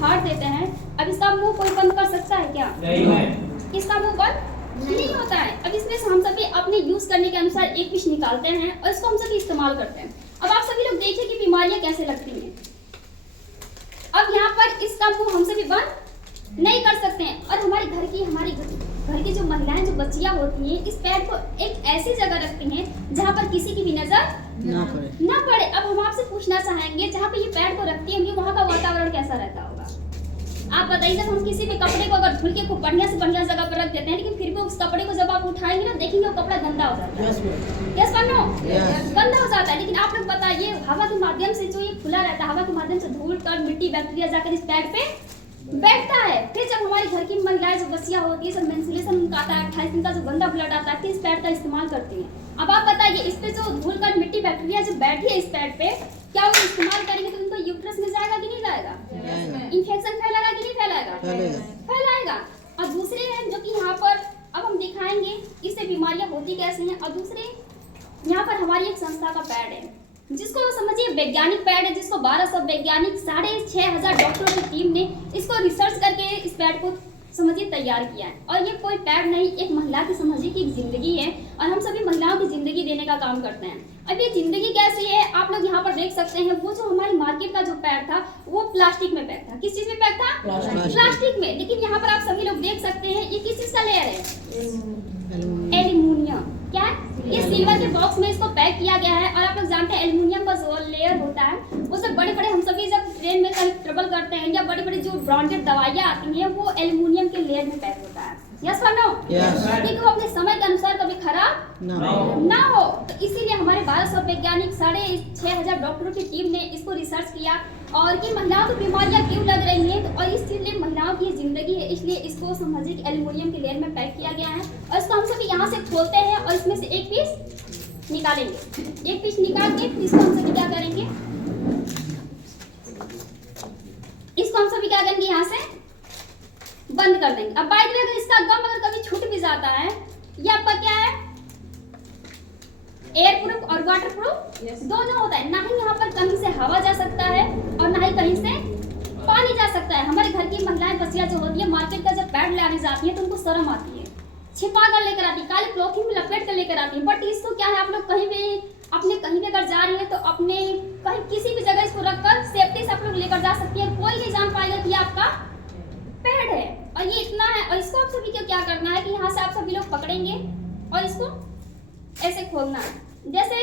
फाड़ देते हैं। अब इसका मुंह कोई बंद कर सकता है क्या? नहीं। इसका मुंह बंद नहीं होता है। अब इसमें से हम सभी अपने यूज करने के अनुसार एक पीस निकालते हैं और इसको हम सभी इस्तेमाल करते हैं। अब आप सभी लोग देखिए कि बीमारियां कैसे लगती हैं। अब यहाँ पर इसका मुंह हम सभी बंद नहीं कर सकते हैं और हमारे घर की जो महिलाएं, जो बच्चियां होती हैं, इस पैड को एक ऐसी जगह रखती हैं जहाँ पर किसी की भी नजर ना पड़े। अब हम आपसे पूछना चाहेंगे, जहाँ पे ये पैड को रखती होंगी वहाँ का वातावरण कैसा रहता होगा? आप बताइए। जब हम किसी भी कपड़े को अगर धुल के खूब बढ़िया से बढ़िया जगह पर रख देते हैं, लेकिन फिर भी उस कपड़े को जब आप उठाएंगे ना, देखेंगे वो कपड़ा गंदा हो जाता है। यस और नो? गंदा हो जाता है। लेकिन आप लोग बताइए, हवा के माध्यम से जो ये खुला रहता है, हवा के माध्यम से धूल कण, मिट्टी, बैक्टीरिया जाकर इस पैड पे बैठता है। फिर जब हमारी घर की महिलाएं, जो बच्चियां होती है, सब मेंस्ट्रुएशन उनका आता है, 28 दिन का जो गंदा ब्लड आता है, फिर इस पैड का इस्तेमाल करती हैं। अब आप बताइए, इस पे जो धूल कण, मिट्टी, बैक्टीरिया जो बैठी है इस पैड पे, क्या वो इस्तेमाल करेंगे तो उनको यूट्रस में जाएगा कि नहीं जाएगा? इन्फेक्शन फैलेगा कि नहीं फैलाएगा? फैलाएगा। और दूसरे हैं जो कि यहाँ पर अब हम दिखाएंगे इससे बीमारियां होती कैसे हैं। और दूसरे यहाँ पर हमारी एक संस्था का पैड है, जिसको समझिए वैज्ञानिक पैड है, जिसको 1200 वैज्ञानिक 6500 डॉक्टरों की टीम ने इसको रिसर्च करके इस पैड को समझिए तैयार किया है। और ये कोई पैड नहीं, एक महिला की समझिए कि जिंदगी है और हम सभी महिलाओं की जिंदगी देने का काम करते हैं। अब ये जिंदगी कैसी है आप लोग यहाँ पर देख सकते हैं। वो जो हमारी मार्केट का जो पैड था वो प्लास्टिक में पैक था। किस चीज में पैक था? प्लास्टिक में। लेकिन यहाँ पर आप सभी लोग देख सकते हैं ये किस चीज का लेयर है? एल्युमिनियम। क्या है? ये सिल्वर के बॉक्स में इसको पैक किया गया है। और आप लोग जानते हैं एल्युमिनियम का जो लेयर होता है वो सब बड़े-बड़े, हम सभी जब ट्रेन में कहीं ट्रेवल करते हैं या बड़ी-बड़ी जो ब्रांडेड दवाइयाँ आती हैं वो एल्युमिनियम के लेयर में पैक होता है। यस और नो? क्योंकि वो अपने समय के अनुसार कभी खराब ना हो। तो इसीलिए हमारे 1200 वैज्ञानिक 6500 डॉक्टरों की टीम ने इसको रिसर्च किया और कि महिलाओं को बीमारियां क्यों लग रही हैं, तो और इसलिए महिलाओं की जिंदगी है, इसलिए इसको समझिए कि एल्युमिनियम के लेयर में पैक किया गया है। और इसको हम सभी यहाँ से खोलते हैं और इसमें से एक पीस निकालेंगे। एक पीस निकाल के इसको हम सभी क्या करेंगे, इसको हम सभी क्या करेंगे, यहाँ से बंद कर देंगे। अब बाय द वे अगर इसका गम अगर कभी छूट भी जाता है, ये आपका क्या है, एयर प्रूफ और वाटर प्रूफ दोनों होता है। ना ही यहाँ पर कहीं से हवा जा सकता है और ना ही कहीं से पानी जा सकता है। हमारे घर की महिलाएं, बच्चियां जो होती है, मार्केट का जब पैड लाने जाती है तो उनको शर्म आती है, छिपा कर लेकर आती है, काली क्लॉथिंग में लपेट कर लेकर आती है। बट इसको क्या है, आप लोग कहीं भी अगर जा रही है तो अपने कहीं किसी भी जगह इसको रखकर सेफ्टी से आप लोग लेकर जा सकती है। कोई नहीं जान पाएगा कि आपका पैड है। और ये इतना है। और इसको आप सभी को क्या करना है कि यहाँ से आप सभी लोग पकड़ेंगे और इसको ऐसे खोलना है। जैसे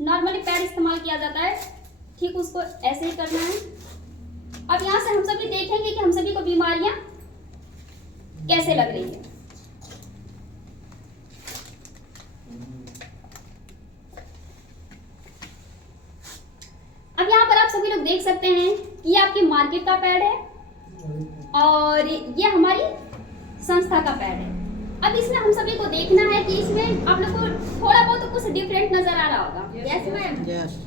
नॉर्मली पैड इस्तेमाल किया जाता है, ठीक उसको ऐसे ही करना है। अब यहाँ से हम सभी देखेंगे कि हम सभी को बीमारियां कैसे लग रही है। अब यहाँ पर आप सभी लोग देख सकते हैं कि ये आपकी मार्केट का पैड है और ये हमारी संस्था का पैड है। अब इसमें हम सभी को देखना है कि इसमें आप लोग को थोड़ा बहुत कुछ डिफरेंट नजर आ रहा होगा। यस मैम,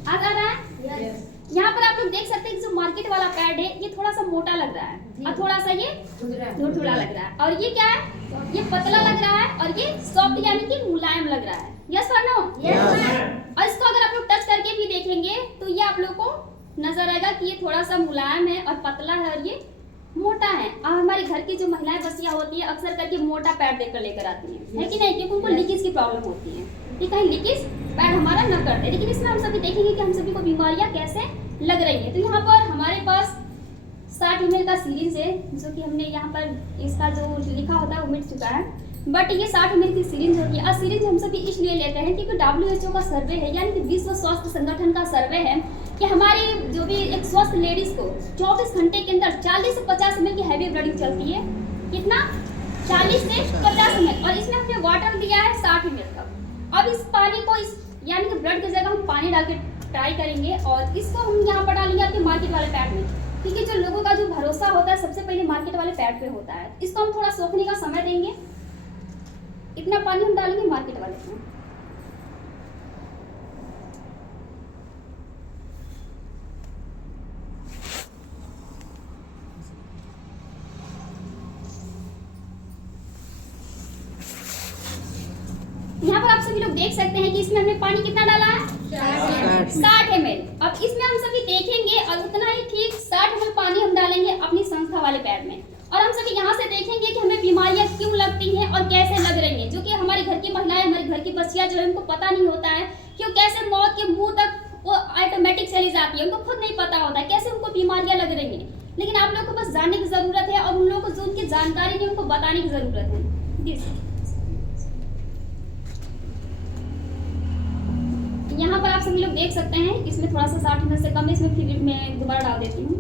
आ रहा है। यहाँ पर आप लोग देख सकते हैं कि जो मार्केट वाला पैड है ये थोड़ा सा मोटा लग रहा है और थोड़ा सा ये धुरधुरा लग रहा है। और ये क्या है, ये पतला लग रहा है और ये सॉफ्ट यानी कि मुलायम लग रहा है। यस और नो? और इसको अगर आप लोग टच करके भी देखेंगे तो ये आप लोग को नजर आएगा कि ये थोड़ा सा मुलायम है और पतला है और ये मोटा है। और हमारी घर की जो महिलाएं, बच्चियां होती है, अक्सर करके मोटा पैड देकर लेकर आती हैं, है कि नहीं? क्योंकि उनको लीकेज की प्रॉब्लम होती है कि कहीं लीकेज पैड हमारा न कर दे। लेकिन इसमें हम सभी देखेंगे कि हम सभी को बीमारियां कैसे लग रही है। तो यहाँ पर हमारे पास 60 ml का सीरीज है, जो कि हमने यहाँ पर इसका जो लिखा होता है वो मिट चुका है। बट ये 60 ml की सीरीज होती है। और सीरीज हम सभी इसलिए लेते हैं क्योंकि WHO का सर्वे है, यानी कि विश्व स्वास्थ्य संगठन का सर्वे है कि हमारी जो भी एक स्वस्थ लेडीज को 24 घंटे के अंदर 40 से 50 ml की हैवी ब्लीडिंग चलती है। कितना? 40 से 50 ml। और इसमें हमने वाटर दिया है 60 ml का। अब इस पानी को यानी कि ब्लड की जगह हम पानी डाल के ट्राई करेंगे और इसको हम यहाँ पर डालेंगे आपके मार्केट वाले पैड में, क्योंकि जो लोगों का जो भरोसा होता है सबसे पहले मार्केट वाले पैड पे होता है। इसको हम थोड़ा सोखने का समय देंगे। इतना पानी हम डालेंगे मार्केट वाले में। यहाँ पर आप सभी लोग देख सकते हैं कि इसमें हमने पानी कितना डाला है, 60 ml। अब इसमें हम सभी देखेंगे और उतना ही ठीक 60 ml पानी हम डालेंगे अपनी संस्था वाले पैड में। और हम सभी यहाँ से देखेंगे कि हमें बीमारियाँ क्यों लगती हैं और कैसे लग रही हैं, जो कि हमारे घर की महिलाएं, हमारे घर की बच्चियाँ जो है उनको पता नहीं होता है कि वो कैसे मौत के मुंह तक वो ऑटोमेटिक चली जाती है, उनको खुद नहीं पता होता है कैसे उनको बीमारियाँ लग रही हैं। लेकिन आप लोग को बस जानने की ज़रूरत है और उन लोगों को जो उनकी जानकारी नहीं उनको बताने की ज़रूरत है। यहाँ पर आप सभी लोग देख सकते हैं, इसमें थोड़ा सा 60 मिनट से कम है, इसमें फिर मैं दोबारा डाल देती हूँ।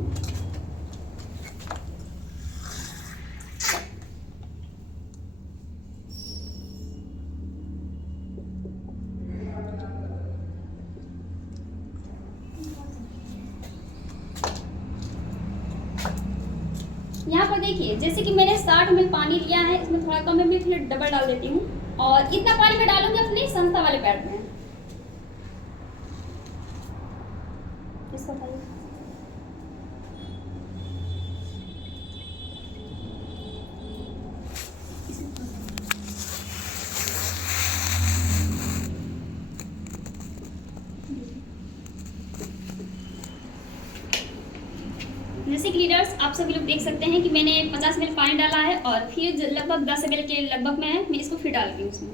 यहाँ पर देखिए, जैसे कि मैंने 60 ml पानी लिया है, इसमें थोड़ा कम है, मैं फिर डबल डाल देती हूँ और इतना पानी मैं डालूंगी अपनी संस्था वाले पैड में। इसको जैसे कि लीडर्स आप सभी लोग देख सकते हैं कि मैंने 50 ml पानी डाला है और फिर लगभग 10 ml के लगभग में है, मैं इसको फिर डालती हूँ उसमें।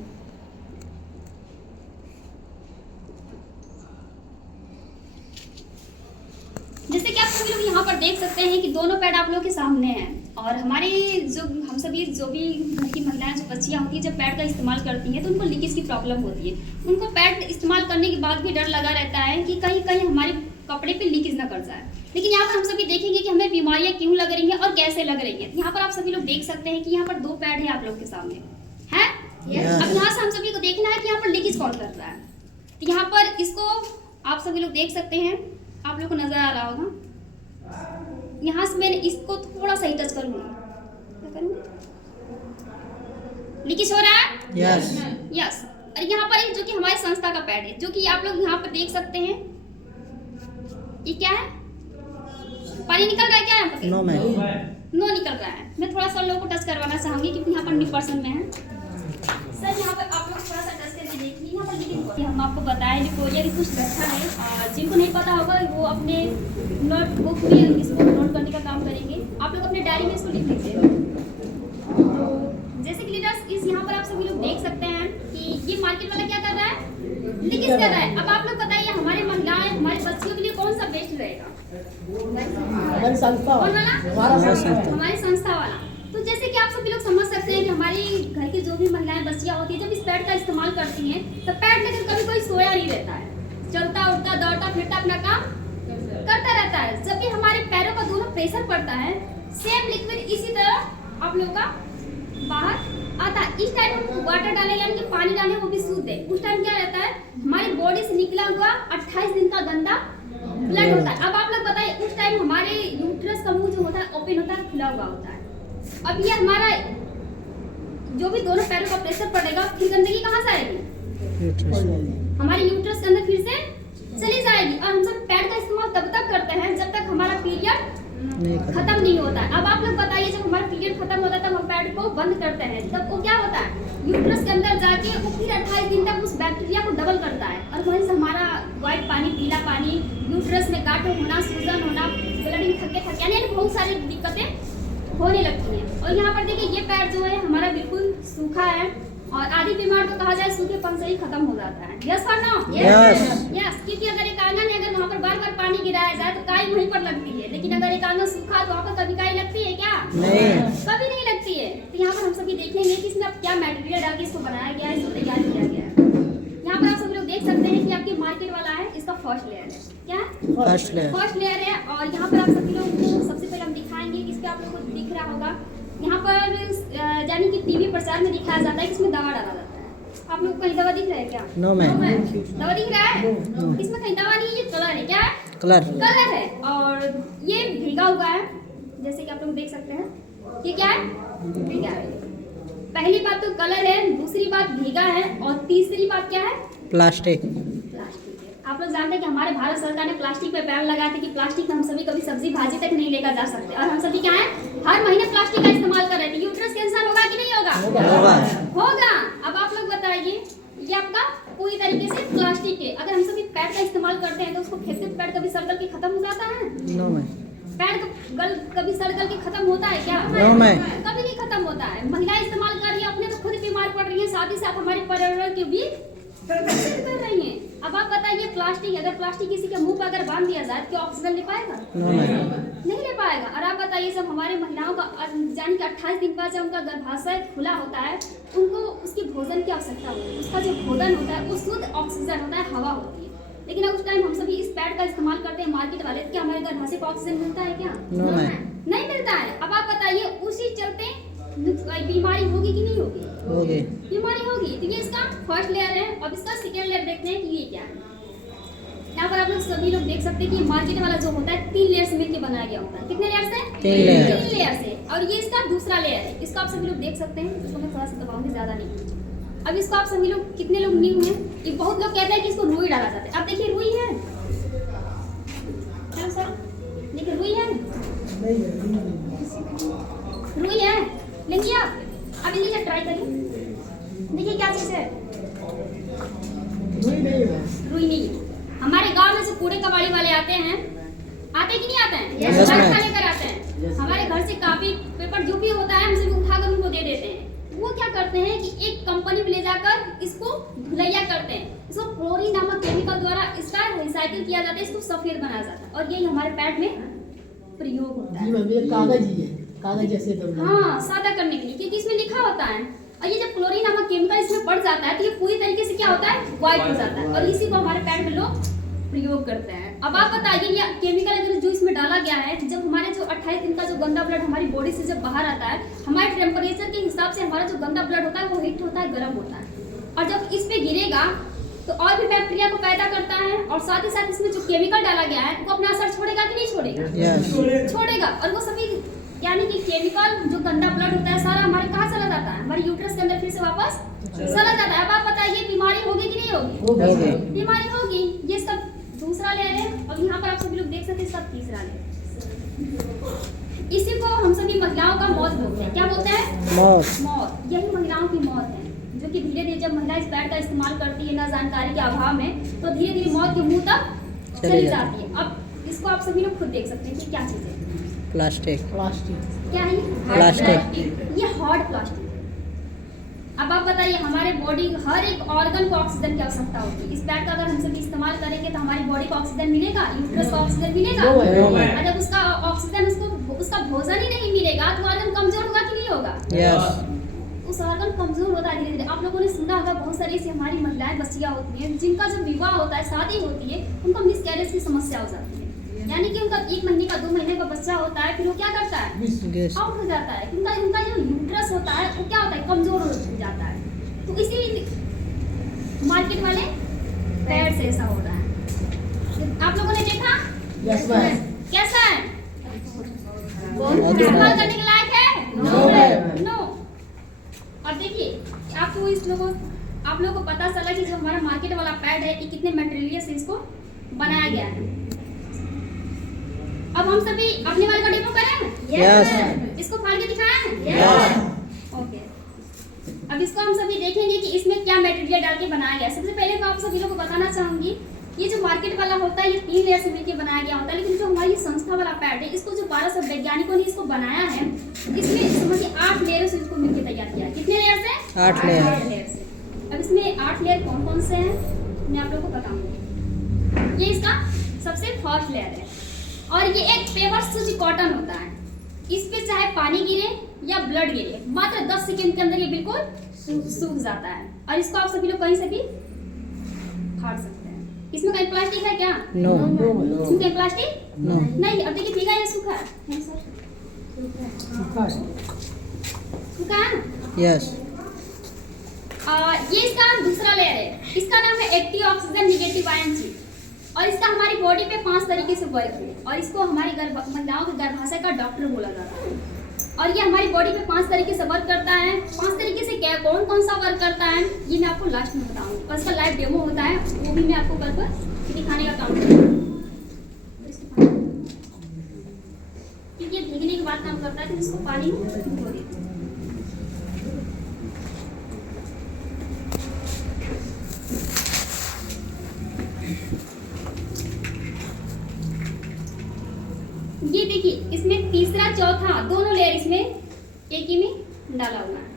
जैसे कि आप सभी लोग यहाँ पर देख सकते हैं कि दोनों पैड आप लोगों के सामने हैं और हमारे जो हम सभी जो भी घर की महिलाएं, जो बच्चियाँ होती हैं, जब पैड का इस्तेमाल करती हैं तो उनको लीकेज की प्रॉब्लम होती है। उनको पैड इस्तेमाल करने के बाद भी डर लगा रहता है कि कहीं कहीं हमारे कपड़े पे लीकेज ना कर जाए। लेकिन यहाँ पर हम सभी देखेंगे कि हमें बीमारियाँ क्यों लग रही हैं और कैसे लग रही हैं। यहाँ पर आप सभी लोग देख सकते हैं कि यहाँ पर 2 पैड है आप लोग के सामने है। अब यहाँ से हम सभी को देखना है कि यहाँ पर लीकेज कौन कर रहा है। तो यहाँ पर इसको आप सभी लोग देख सकते हैं, आप लोग को नजर आ रहा होगा। यहाँ से मैंने इसको थोड़ा सा ही टच करूंगी, क्या करूंगी, लीकेज हो रहा है। Yes yes. और यहाँ पर जो कि हमारी संस्था का पैड है, जो कि आप लोग यहाँ पर देख सकते हैं, ये क्या है, पानी निकल रहा है क्या? यहाँ पर नो निकल रहा है। मैं थोड़ा सा लोगों को टच करवाना चाहूंगी क्योंकि यहाँ पर 90% में है। सर यहाँ पर आप लोग थोड़ा सा टच करके देखिए, यहाँ पर लीकेज हम आपको बताएं लिकोरिया की कुछ लक्षण है और जिनको नहीं पता होगा वो अपने नोटबुक में इसको नोट करने का काम करेंगे। आप लोग अपने डायरी में इसको लिख लीजिए। तो जैसे कि लीडर्स इस यहाँ पर आप सभी लोग देख सकते हैं कि ये मार्केट वाला क्या कर रहा है, लीकेज कर रहा है। अब आप लोग बताइए हमारे महिलाएं, हमारे बच्चियों के लिए कौन सा बेस्ट रहेगा? हमारी संस्था वाला, हमारी संस्था वाला। तो जैसे कि आप सभी लोग समझ सकते हैं कि हमारी घर की जो भी महिलाएं, बच्चियां होती है, जब इस पैड का इस्तेमाल करती हैं तो पैड लेकर कभी कोई सोया नहीं रहता है, चलता उठता दौड़ता फिरता अपना काम करता रहता है। जब भी हमारे पैरों का दोनों प्रेशर पड़ता है, सेम लिक्विड इसी तरह आप लोग का बाहर आता है। इस टाइम हम वाटर डालें यानी कि पानी डालें वो भी शुद्ध है। उस टाइम क्या रहता है, हमारी बॉडी से निकला हुआ 28 दिन का गंदा ब्लड होता है। अब आप लोग बताइए उस टाइम हमारे यूट्रस का मुंह जो होता है ओपन होता है, खुला हुआ होता है। अब ये हमारा जो भी दोनों पैरों का प्रेशर पड़ेगा, फिर गंदगी कहाँ से आएगी, हमारे यूट्रस के अंदर फिर से चली जाएगी। और हम सब पैड का इस्तेमाल तब तक करते हैं जब तक हमारा पीरियड खत्म नहीं होता है। अब आप लोग बताइए जब हमारा पीरियड खत्म होता है तब हम पैड को बंद करते हैं, तब वो क्या होता है, यूट्रस के अंदर जाके वो फिर 28 दिन तक उस बैक्टीरिया को डबल करता है और वहीं से हमारा व्हाइट पानी, पीला पानी, यूट्रस में गांठ होना, सूजन होना, ब्लीडिंग, थके यानी बहुत सारी दिक्कतें होने लगती हैं। और यहाँ पर देखिए ये पैड जो है हमारा बिल्कुल सूखा है और आधी बीमार तो कहा जाए सूखेपन से ही खत्म हो जाता है। यस और नो? यस। क्योंकि अगर एक आंगन है, अगर वहाँ पर बार बार पानी गिराया जाए तो काई वहीं पर लगती है, लेकिन अगर एक आंगन सूखा तो वहाँ पर कभी काई लगती है क्या? नहीं, कभी नहीं लगती है। तो यहाँ पर हम सभी देखेंगे कि इसमें क्या मटेरियल डाल के इसको बनाया गया है, इसको तैयार किया गया है। यहाँ पर आप सभी लोग देख सकते हैं कि आपकी मार्केट वाला है, इसका फर्स्ट लेयर है। क्या है? फर्स्ट लेयर है। और यहाँ पर आप सभी लोग को सबसे पहले हम दिखाएंगे कि इस पे आप लोग को दिख रहा होगा, यहाँ पर यानी कि टीवी प्रचार में दिखाया जाता है कि इसमें दवा डाला जाता है। आप लोग कहीं दवा दिख रहा है क्या? No ma'am. दवा दिख रहा है? इसमें कहीं दवा नहीं है, ये कलर है। क्या है? कलर है। और ये भीगा हुआ है, जैसे कि आप लोग देख सकते हैं। ये क्या है? भीगा है। पहली बात तो कलर है, दूसरी बात भीगा है और तीसरी बात क्या है? प्लास्टिक। आप लोग जानते हैं कि हमारे भारत सरकार ने प्लास्टिक पे बैन लगाया था कि प्लास्टिक हम सभी कभी सब्जी भाजी तक नहीं लेकर जा सकते, और हम सभी क्या है, हर महीने प्लास्टिक का इस्तेमाल कर रहे थे। यूट्रस कैंसर होगा कि नहीं होगा? होगा। अब आप लोग बताइए, ये आपका पूरी तरीके से प्लास्टिक है। अगर हम सभी पैड का इस्तेमाल करते हैं तो उसको फेंकते पैड कभी सर्कल के खत्म हो जाता है? पैड गल कभी सड़ गल के खत्म होता है क्या? No ma'am. कभी नहीं खत्म होता है। महिलाएं इस्तेमाल कर रही है, अपने तो खुद बीमार पड़ रही है, साथ ही साथ हमारे पर्यावरण के भी प्रदूषित कर रही हैं। अब आप बताइए, प्लास्टिक, अगर प्लास्टिक किसी के मुंह पर अगर बांध दिया जाए तो ऑक्सीजन ले पाएगा? No ma'am. नहीं ले पाएगा। और आप बताइए, सब हमारे महिलाओं का जान के 28 दिन बाद जब उनका गर्भाशय खुला होता है, उनको उसकी भोजन की आवश्यकता होती है। उसका जो भोजन होता है वो शुद्ध ऑक्सीजन होता है, हवा होती है। लेकिन अब उस टाइम हम सभी इस पैड का इस्तेमाल करते हैं मार्केट वाले, क्या हमारे गर्भाशय को ऑक्सीजन मिलता है क्या? No ma'am. नहीं मिलता है। अब आप बताइए, उसी चलते बीमारी होगी कि नहीं होगी? होगी। बीमारी होगी। तो ये इसका फर्स्ट लेयर है। अब इसका सेकेंड लेयर देखते हैं कि ये क्या है। यहाँ पर आप लोग सभी लोग देख सकते हैं कि मार्केट वाला जो होता है 3 लेयर से मिलकर बनाया गया होता है। कितने लेयर से? 3 लेयर। 3 लेयर से। और ये इसका दूसरा लेयर है। इसको आप सभी लोग देख सकते हैं। इसको मैं थोड़ा सा दबाऊंगी, ज्यादा नहीं। अब इसको आप सभी लोग, कितने लोग न्यू हैं? ये बहुत लोग कहते हैं कि इसको रुई डाला जाता है। आप देखिए, रुई है क्या सर? देखिए, रुई है, रुई है। लेंगे आप लीजिए, ट्राई करिए, देखिए क्या चीज है। रुई नहीं है। हमारे गांव में से कूड़े कबाड़ी वाले आते हैं, आते कि नहीं आते हैं? Yes, ma'am. खाने कर आते हैं। हमारे घर से काफी पेपर जो भी होता है, हम सभी उठाकर उनको दे देते हैं। वो क्या करते हैं कि एक कंपनी में ले जाकर इसको धुलैया करते हैं। इसको क्लोरीन नामक केमिकल द्वारा इसका रिसाइकिल किया जाता है, इसको सफेद बनाया जाता है, और यही हमारे पैड में प्रयोग होता है। कागज ही है, कागज जैसे तो हाँ, सादा करने के लिए, क्योंकि इसमें लिखा होता है। और ये जब क्लोरीन नामक केमिकल इसमें पड़ जाता है तो ये पूरी तरीके से क्या होता है? व्हाइट हो जाता है। और इसी को हमारे पैड में लोग प्रयोग करते हैं। अब आप बताइए, ये केमिकल अगर जो इसमें डाला गया है, जब हमारे जो 28 दिन का जो गंदा ब्लड हमारी बॉडी से जब बाहर आता है, हमारे टेम्परेचर के हिसाब से हमारा जो गंदा ब्लड होता है वो हीट होता है, गर्म होता है। और जब इस पे गिरेगा तो और भी बैक्टीरिया को पैदा करता है, और साथ ही साथ इसमें जो केमिकल डाला गया है वो अपना असर छोड़ेगा कि नहीं छोड़ेगा? यस। छोड़ेगा। और वो सभी, यानी कि केमिकल जो गंदा ब्लड होता है सारा हमारे कहाँ चला जाता है? हमारे यूट्रस के अंदर फिर से वापस चला जाता है। अब आप बताइए, बीमारी होगी कि नहीं होगी? होगी। बीमारी होगी। ये इसका दूसरा लेयर है। और यहाँ पर आप सभी लोग देख सकते हैं, इसका तीसरा लेयर। इसी को हम सभी महिलाओं का मौत बोलते हैं। क्या बोलते हैं? मौत। मौत। यही महिलाओं की मौत है, जो कि धीरे धीरे जब महिला इस पैड का इस्तेमाल करती है ना जानकारी के अभाव में, तो धीरे धीरे मौत के मुंह तक चली जाती है। अब इसको आप सभी लोग खुद देख सकते हैं कि क्या चीज है। प्लास्टिक। क्या है ये? प्लास्टिक। ये हार्ड प्लास्टिक है। अब आप बताइए, हमारे बॉडी हर एक ऑर्गन को ऑक्सीजन की आवश्यकता होती है। इस पैड का अगर हम सभी इस्तेमाल करेंगे तो हमारी बॉडी को ऑक्सीजन मिलेगा, यूट्रस को ऑक्सीजन मिलेगा। और जब उसका ऑक्सीजन उसका भोजन ही नहीं मिलेगा तो ऑर्गन कमजोर होगा कि नहीं होगा? यस। उस ऑर्गन कमजोर होता है धीरे धीरे। आप लोगों ने सुना होगा, बहुत सारी ऐसी हमारी महिलाएं बच्चियां होती हैं जिनका जब विवाह होता है, शादी होती है, उनको मिसकैरेज की समस्या हो जाती है। यानी कि उनका 1 महीने का 2 महीने का बच्चा होता है, फिर वो क्या करता है? गैस। आउट हो जाता है। उनका जो यूट्रस होता है वो क्या होता है? कमजोर हो जाता है। तो इसी मार्केट वाले पैड से ऐसा हो रहा है। आप लोगों ने देखा? Yes ma'am. कैसा है? बहुत इस्तेमाल करने के लायक है? No ma'am. नो। अब देखिए, आपको आप लोगों को पता चला कि जो हमारा मार्केट वाला पैड है, ये कितने मटेरियल से इसको बनाया गया है। अब हम सभी अपने वाले का डेमो करें? यस। इसको फाड़ के दिखाएं? यस। ओके। अब इसको हम सभी देखेंगे कि इसमें क्या मटेरियल डाल के बनाया गया है। सबसे पहले मैं आप सभी लोगों को बताना चाहूंगी, ये जो मार्केट वाला होता है ये 3 लेयर से मिलकर बनाया गया होता है। लेकिन जो हमारी संस्था वाला पैड है, इसको जो 1200 वैज्ञानिकों ने इसको बनाया है, इसमें समझिए 8 लेयरों से इसको मिलकर तैयार किया है। कितने लेयर से? 8 लेयर। 8 लेयर से। अब इसमें 8 लेयर कौन कौन से हैं मैं आप लोगों को बताऊंगी। ये इसका सबसे फर्स्ट लेयर है, और ये एक पेपर सूच कॉटन होता है। इस पे चाहे पानी गिरे या ब्लड गिरे, मात्र 10 सेकंड के अंदर ये बिल्कुल सूख जाता है। और इसको आप सभी लोग कहीं से भी फाड़ सकते हैं। इसमें कहीं प्लास्टिक है क्या? नो। इसमें कहीं प्लास्टिक नो। नहीं। अब देखिए, भीगा या सूखा है? नहीं सर, सूखा है। यस। ये इसका दूसरा लेयर है। इसका नाम है active oxygen negative ion sheet, और इसका हमारी बॉडी पे 5 तरीके से वर्क है। और इसको हमारी महिलाओं के गर्भाशय का डॉक्टर बोला जाता है। और ये हमारी बॉडी पे 5 तरीके से वर्क करता है। 5 तरीके से क्या, कौन कौन सा वर्क करता है, ये मैं आपको लास्ट में बताऊंगी। और इसका लाइव डेमो होता है, वो भी मैं आपको कर दिखाने का काम करूँगी। क्योंकि ये भीगने के बाद काम करता है, तो इसको पानी में भिगो देते हैं। ये देखिए, चौथा दोनों लेयर इसमें एक ही में डाला हुआ है।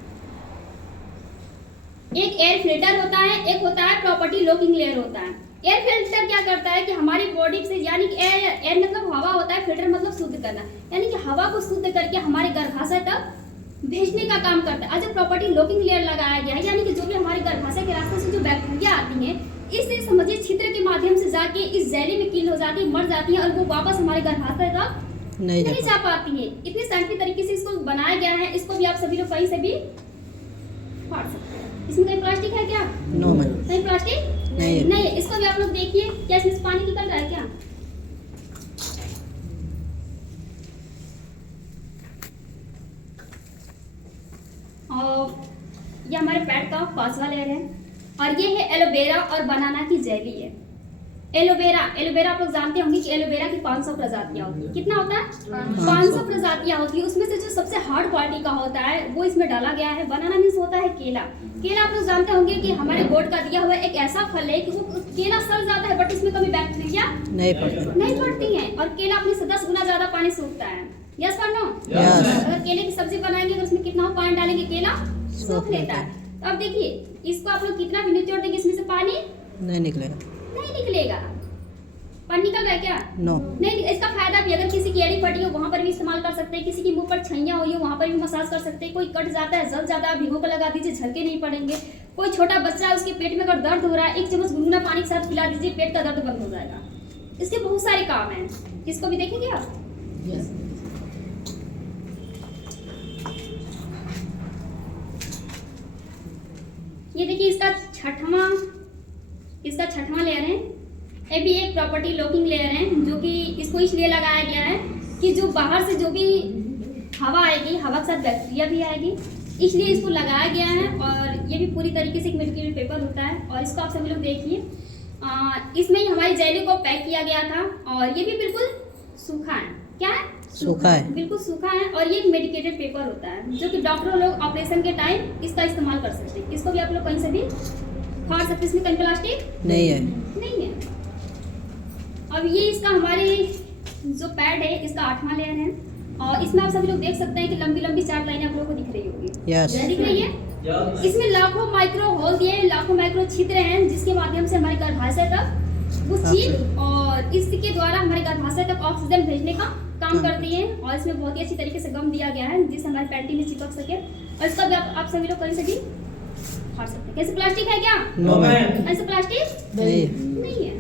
एक एयर फिल्टर होता है, एक होता है प्रॉपर्टी लॉकिंग लेयर होता है। एयर फिल्टर क्या करता है कि हमारी बॉडी से, यानी कि एयर मतलब हवा होता है, फिल्टर मतलब शुद्ध करना, यानी कि हवा को शुद्ध करके हमारे गर्भाशय तक भेजने का काम करता है। आज प्रॉपर्टी लॉकिंग लेयर लगाया गया है, यानी कि जो भी हमारे गर्भाशय के रास्ते से जो बैक्टीरिया आती हैं, इससे समझिए छिद्र के माध्यम से जाके इस जैली में किल हो जाती है, मर जाती है और वो वापस हमारे गर्भाशय तक नहीं जा पाती है। इतनी साइंटिफिक तरीके से इसको बनाया गया है। इसको भी आप सभी लोग कहीं से भी फाड़ सकते हैं। इसमें कहीं प्लास्टिक है क्या? No ma'am. कहीं प्लास्टिक नहीं है। इसको भी आप लोग देखिए, क्या इसमें से पानी निकल रहा है क्या? और ये हमारे पेट का 5वां लेयर है और ये है एलोवेरा और बनाना की जेली है। एलोवेरा आप लोग जानते होंगे कि एलोवेरा की 500 प्रजातियां होती है। कितना होता है? 500 प्रजातियां होती है। उसमें से जो सबसे हार्ड क्वालिटी का होता है वो इसमें डाला गया है। बनाना मीन्स होता है केला। केला आप लोग जानते होंगे कि हमारे गॉड का दिया हुआ एक ऐसा फल है कि वो केला सड़ जाता है बट इसमें कभी बैक्टीरिया नहीं पड़ती है और केला अपने से 10 गुना ज्यादा पानी सूखता है। यस और नो? अगर केले की सब्जी बनाएंगे अगर उसमें कितना पानी डालेंगे केला सूख लेता है। तो अब देखिए इसको आप लोग कितना भी निचोड़ देंगे इसमें से पानी नहीं निकलेगा। पानी निकल रहा है क्या? नो। नहीं। इसका फायदा भी, अगर किसी की एड़ी फटी हो वहां पर भी इस्तेमाल कर सकते हैं, किसी की मुंह पर छैयां हुई हो वहां पर भी मसाज कर सकते हैं, कोई कट जाता है जल जाता है भिगो कर लगा दीजिए, झलके नहीं पड़ेंगे। कोई छोटा बच्चा है उसके पेट में अगर दर्द हो रहा है 1 चम्मच गुनगुना पानी के साथ पिला दीजिए, पेट का दर्द बंद हो जाएगा। इसके बहुत सारे काम हैं। इसको भी देखेंगे आप? यस। ये देखिए इसका छठवां लेयर है। ये भी एक प्रॉपर्टी लॉकिंग लेयर है जो कि इसको इसलिए लगाया गया है कि जो बाहर से जो भी हवा आएगी, हवा के साथ बैक्टीरिया भी आएगी, इसलिए इसको लगाया गया है। और ये भी पूरी तरीके से एक मेडिकल पेपर होता है और इसको आप सभी लोग देखिए। इसमें ही हमारी जेली को पैक किया गया था और ये भी बिल्कुल सूखा है। क्या है? सूखा है। बिल्कुल सूखा है और ये एक मेडिकेटेड पेपर होता है जो कि डॉक्टर लोग ऑपरेशन के टाइम इसका इस्तेमाल कर सकते हैं। इसको भी आप लोग कहीं से भी फाड़ सकते हैं। इसमें कहीं प्लास्टिक नहीं है। अब ये इसका हमारे जो पैड है इसका 8वां लेयर है और इसमें आप सभी लोग देख सकते हैं कि लंबी लंबी 4 लाइनें आप लोगों को दिख रही होगी। यस। दिख रही है? इसमें लाखों माइक्रो होल दिए, लाखों माइक्रो छिद्र हैं जिसके माध्यम से हमारे गर्भाशय तक वो चीज और इसके द्वारा हमारे गर्भाशय तक ऑक्सीजन भेजने का काम करती है। और इसमें बहुत ही अच्छी तरीके से गम दिया गया है जिससे हमारे पैंटी में चिपक सके और इसका भी आप सभी लोग कहीं से भी फाड़ सकते हैं। कैसे प्लास्टिक है क्या? No ma'am. ऐसे प्लास्टिक नहीं है।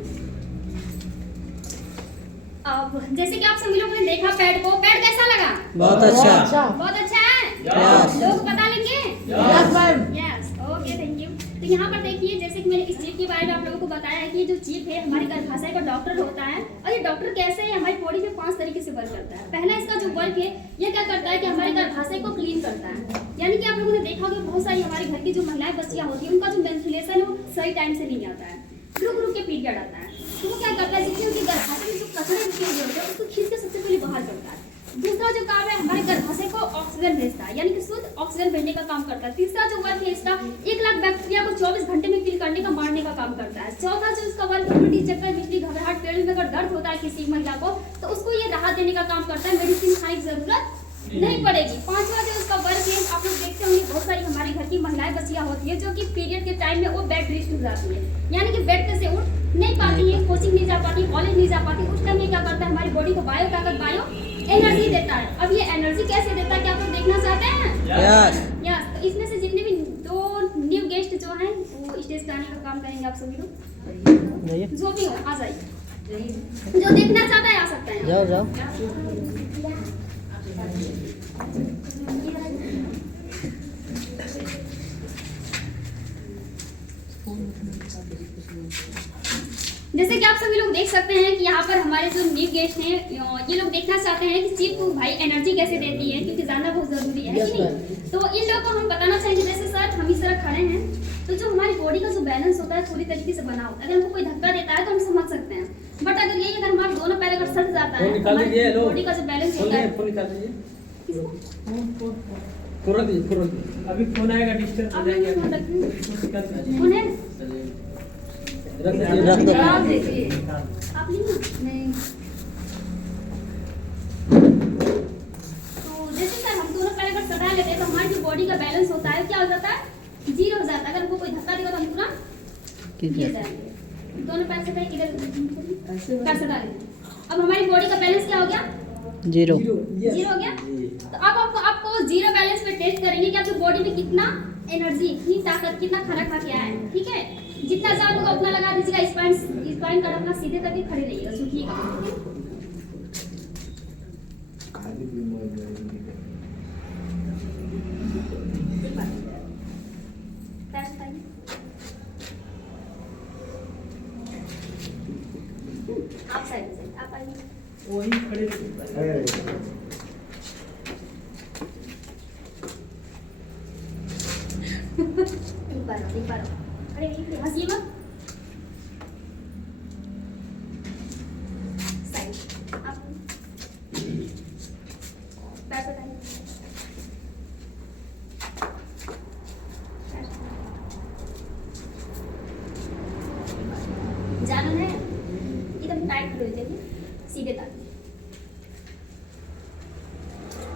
अब जैसे कि आप सभी लोगों ने देखा पैड को, पैड कैसा लगा? बहुत अच्छा। बहुत अच्छा है। Yes. लोग बता लेंगे? Yes ma'am. Yes, okay, thank you. तो यहाँ पर देखिए जैसे कि मैंने इस चीप के बारे में आप लोगों को बताया है कि जो चीप है हमारे गर्भाशय का डॉक्टर होता है और ये डॉक्टर कैसे है हमारी बॉडी में 5 तरीके से वर्क करता है। पहला इसका जो वर्क है ये क्या करता है कि हमारे गर्भाशय को क्लीन करता है। यानी कि आप लोगों ने देखा होगा बहुत सारी हमारे घर की जो महिलाएं बच्चियां होती है उनका जो मेंस्ट्रुएशन है वो सही टाइम से नहीं आता है, रुक के पीरियड आता है। तो वो क्या करता है जिससे उनके गर्भाशय में जो कचरे रुके हुए होते हैं उसको खींच के सबसे पहले बाहर करता है। दूसरा जो काम है हमारे गर्भाशय को ऑक्सीजन भेजता है, यानी कि शुद्ध ऑक्सीजन भेजने का काम करता है। तीसरा जो वर्क है इसका 1 लाख बैक्टीरिया को 24 घंटे में किल करने का, मारने का काम करता है। चौथा जो इसका वर्क है उल्टी, चक्कर, बिजली, घबराहट, पेट में अगर दर्द होता है किसी महिला को तो उसको ये राहत देने का काम करता है, मेडिसिन खाने की जरूरत नहीं पड़ेगी। पांचवा जो उसका वर्क है आप लोग देखते होंगे बहुत सारी हमारे घर की महिलाएं बच्चियां होती है जो कि पीरियड के टाइम में वो बेड रेस्ट हो जाती है, यानी कि बेड पे से उठ नहीं पाती है, कोचिंग नहीं जा पाती, कॉलेज नहीं जा पाती। उस टाइम ये क्या करता है हमारी बॉडी को बायो ताकत, बायो एनर्जी देता है। अब ये एनर्जी कैसे देता है क्या आप लोग देखना चाहते हैं? यस। तो इसमें से जितने भी 2 न्यू गेस्ट जो हैं वो स्टेज पे आने का काम करेंगे। आप सभी लोग जो भी हो आ जाइए, जो देखना चाहता है आ सकता है। जाओ। जैसे कि आप सभी लोग देख सकते हैं कि यहाँ पर हमारे जो न्यू गेस्ट हैं ये लोग देखना चाहते हैं कि चीफ भाई एनर्जी कैसे देती है, क्योंकि जानना बहुत जरूरी है कि नहीं। तो इन लोगों को हम बताना चाहेंगे जैसे सर हम इस तरह खड़े हैं तो जो हमारी बॉडी का जो बैलेंस होता है पूरी तरीके से बना होता है। अगर हमको कोई धक्का देता है तो हम समझ सकते हैं, बट अगर यही अगर हमारे दोनों पैर अगर सट जाता है हमारी बॉडी का जो बैलेंस होता है। अभी फोन आएगा, डिस्टर्ब हो जाएगा। फोन है रख दो। आप देखिए आप नहीं। जैसे सर हम दोनों पैर अगर सटा लेते हैं तो हमारी जो बॉडी का बैलेंस होता है क्या हो जाता है, 0 हो जाता है। अगर हमको कोई धक्का देगा तो हम तुरंत गिर जाएंगे। दोनों पैर सटाए, इधर पैर सटा लेंगे। अब हमारी बॉडी का बैलेंस क्या हो गया, 0 0 हो गया। तो अब आपको 0 बैलेंस पे टेस्ट करेंगे कि आपकी बॉडी में कितना एनर्जी, कितनी ताकत, कितना खाना खा के आए हैं, ठीक है। जितना ज्यादा होगा उतना लगा दीजिएगा। स्पाइन कर अपना सीधे करके खड़े रहिएगा, झुकिएगा। आप साइड से आप आइए। वही खड़े रहते एक बार अरे हंसिए मत। साइड आप पैर सटाइए। जाना है एकदम टाइट कर लीजिए, सीधे तक।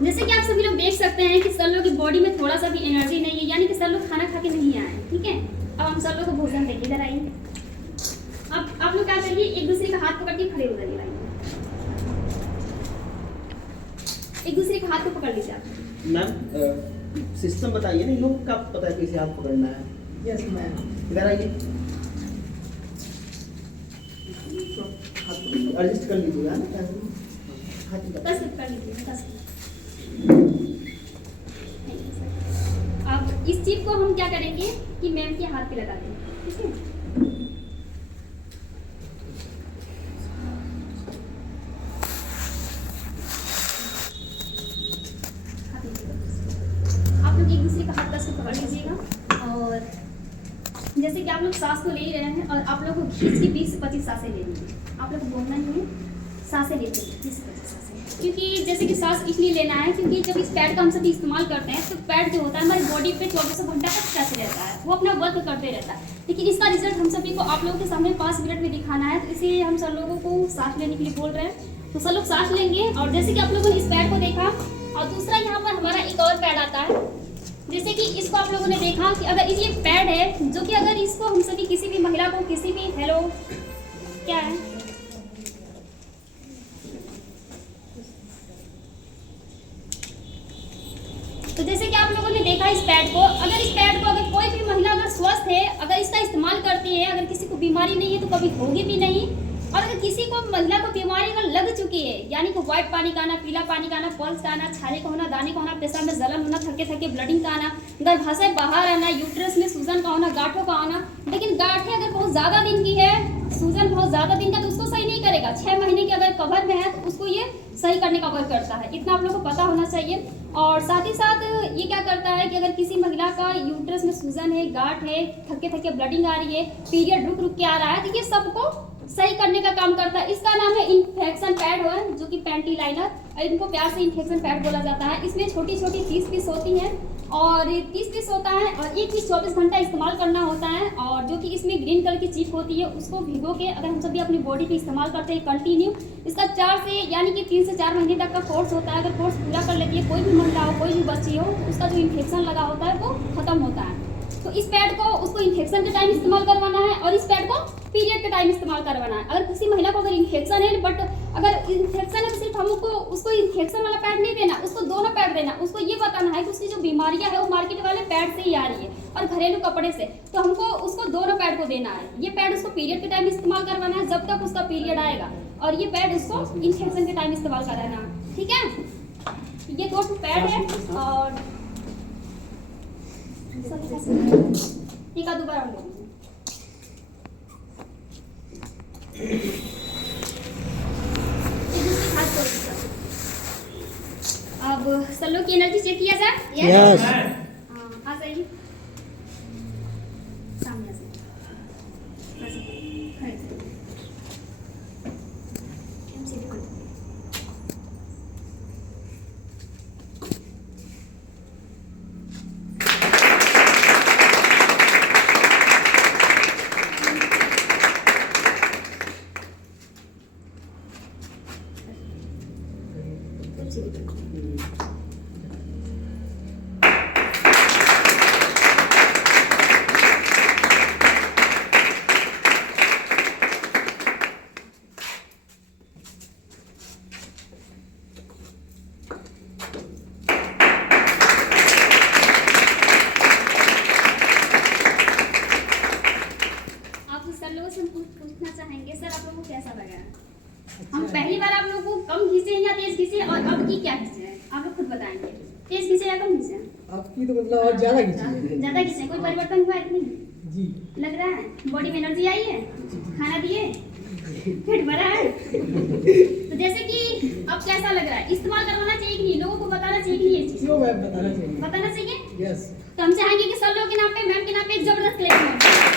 जैसे कि आप सभी लोग देख सकते हैं कि सर लोग की बॉडी में थोड़ा सा भी एनर्जी नहीं है, यानी कि सर लोग खाना खा के नहीं आए, ठीक है। अब हम सर लोग को भोजन देंगे, इधर आइए। अब आप लोग क्या करिए, एक दूसरे का हाथ पकड़ के खड़े हो जाइए। एक दूसरे का हाथ को पकड़ लीजिए आप। मैम सिस्टम बताइए ना, इन लोग का पता है कैसे हाथ पकड़ना है। Yes ma'am. इधर आइए, एडजस्ट कर लीजिएगा ना कैसे। हाथ बस कर लीजिए, बस। अब इस चिप को हम क्या करेंगे कि मैम के हाथ पे लगा देंगे, ठीक है। आप लोग एक दूसरे का हाथ बस पकड़ लीजिएगा और जैसे कि आप लोग सांस तो ले ही रहे हैं और आप लोग को खींच के 20 से 25 सांसें लेनी है। आप लोग को बोलना ही है, सांसें लेते हैं 20 से 25 सांसें। क्योंकि जैसे कि सांस इसलिए लेना है क्योंकि जब इस पैड का हम सभी इस्तेमाल करते हैं तो पैड जो होता है हमारी बॉडी पे 24 घंटा तक टच रहता है, वो अपना वर्क करते रहता है। लेकिन इसका रिजल्ट हम सभी को आप लोगों के सामने 5 मिनट में दिखाना है, तो इसलिए हम सब लोगों को सांस लेने के लिए बोल रहे हैं। तो सब लोग सांस लेंगे और जैसे कि आप लोगों ने इस पैड को देखा और दूसरा यहाँ पर हमारा एक और पैड आता है। जैसे कि इसको आप लोगों ने देखा कि अगर ये पैड है जो कि अगर इसको हम सभी किसी भी महिला को किसी भी हेलो क्या है तो जैसे कि आप लोगों ने देखा इस पैड को, अगर कोई भी महिला अगर स्वस्थ है, अगर इसका इस्तेमाल करती है, अगर किसी को बीमारी नहीं है तो कभी होगी भी नहीं। और अगर किसी को महिला को बीमारी अगर लग चुकी है, यानी कि व्हाइट पानी का आना, पीला पानी का आना, पल्स का आना, छाले का होना, दाने का होना, पेशाब में जलन होना, थके थके ब्लडिंग का आना, गर्भाशय बाहर आना, यूट्रस में सूजन का होना, गांठों का आना। लेकिन गांठें अगर बहुत ज़्यादा दिन की है, सूजन बहुत ज़्यादा दिन का, तो उसको सही नहीं करेगा। 6 महीने के अगर कवर में है तो उसको ये सही करने का वर्क करता है। इतना आप लोगों को पता होना चाहिए। और साथ ही साथ ये क्या करता है कि अगर किसी महिला का यूट्रस में सूजन है, गांठ है, थके थके ब्लडिंग आ रही है, पीरियड रुक रुक के आ रहा है, तो ये सबको सही करने का काम करता है। इसका नाम है इन्फेक्शन पैड है, जो कि पैंटी लाइनर, इनको प्यार से इन्फेक्शन पैड बोला जाता है। इसमें छोटी छोटी 30 पीस होती हैं और 30 पीस होता है और एक पीस 24 घंटा इस्तेमाल करना होता है। और जो कि इसमें ग्रीन कलर की चिप होती है, उसको भिगो के अगर हम सभी अपनी बॉडी पे इस्तेमाल करते हैं कंटिन्यू, इसका 4 से यानी कि 3 से 4 महीने तक का कोर्स होता है। अगर कोर्स पूरा कर लेती है कोई भी महिला हो, कोई भी बच्ची हो, तो उसका जो इन्फेक्शन लगा होता है वो खत्म होता है। तो इस पैड को उसको इन्फेक्शन के टाइम इस्तेमाल करवाना है और इस पैड को पीरियड के टाइम इस्तेमाल करवाना है। अगर किसी महिला को अगर इन्फेक्शन है, बट अगर इन्फेक्शन है तो सिर्फ हमको उसको इन्फेक्शन वाला पैड नहीं देना, उसको दोनों पैड देना। उसको ये बताना है कि उसकी जो बीमारियां है वो मार्केट वाले पैड से ही आ रही है और घरेलू कपड़े से, तो हमको उसको दोनों पैड को देना है। ये पैड उसको पीरियड के टाइम इस्तेमाल करवाना है जब तक उसका पीरियड आएगा, और ये पैड उसको इन्फेक्शन के टाइम इस्तेमाल कराना है, ठीक है। ये 2 पैड है और एक आध बार हम लोग अब सल्लो की एनर्जी चेक किया जाए। यस आ जाइए सामने से खड़े आपकी क्या खींचे है? आप लोग खुद बताएंगे। तेज खींचे या कम खींचे? आपकी तो मतलब और ज्यादा खींची ज्यादा खींचे। कोई परिवर्तन हुआ है कि नहीं? जी लग रहा है बॉडी में एनर्जी आई है, खाना दिए, पेट भरा है। तो जैसे कि अब कैसा लग रहा है? इस्तेमाल करवाना चाहिए कि नहीं? लोगों को बताना चाहिए कि नहीं ये चीज? क्यों मैम बताना चाहिए? बताना चाहिए। यस तो हम चाहेंगे कि सब लोग के नाम पे, मैम के नाम पे एक जबरदस्त क्लैपिंग हो।